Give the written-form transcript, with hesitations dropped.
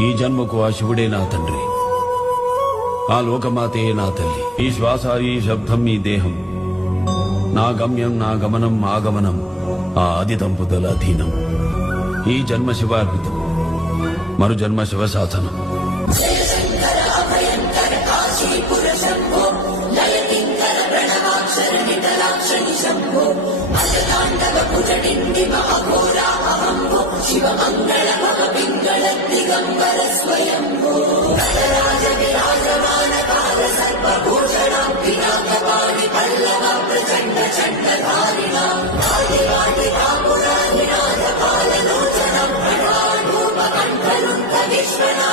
ఈ జన్మకు ఆ శివుడే నా తండ్రి, ఆ లోకమాతే నా తల్లి. ఈ శ్వాస, ఈ శబ్దం, ఈ దేహం, నా గమ్యం, నా గమనం, ఆగమనం ఆ ఆది దంపతుల అధీనం. ఈ జన్మ శివార్పితం, మరు జన్మ శివ శాసనం. శివమంగళ భవపింగళ దిగంబర స్వయంభో నటరాజ విరాజమాన కాల సర్వభూషణ పినాకపాణి పల్లవ ప్రచండ చండధారిణ ఆదివాది కాపుర విరాజ కాలలోచన ప్రణాళూప కంఠలుంత విశ్వనా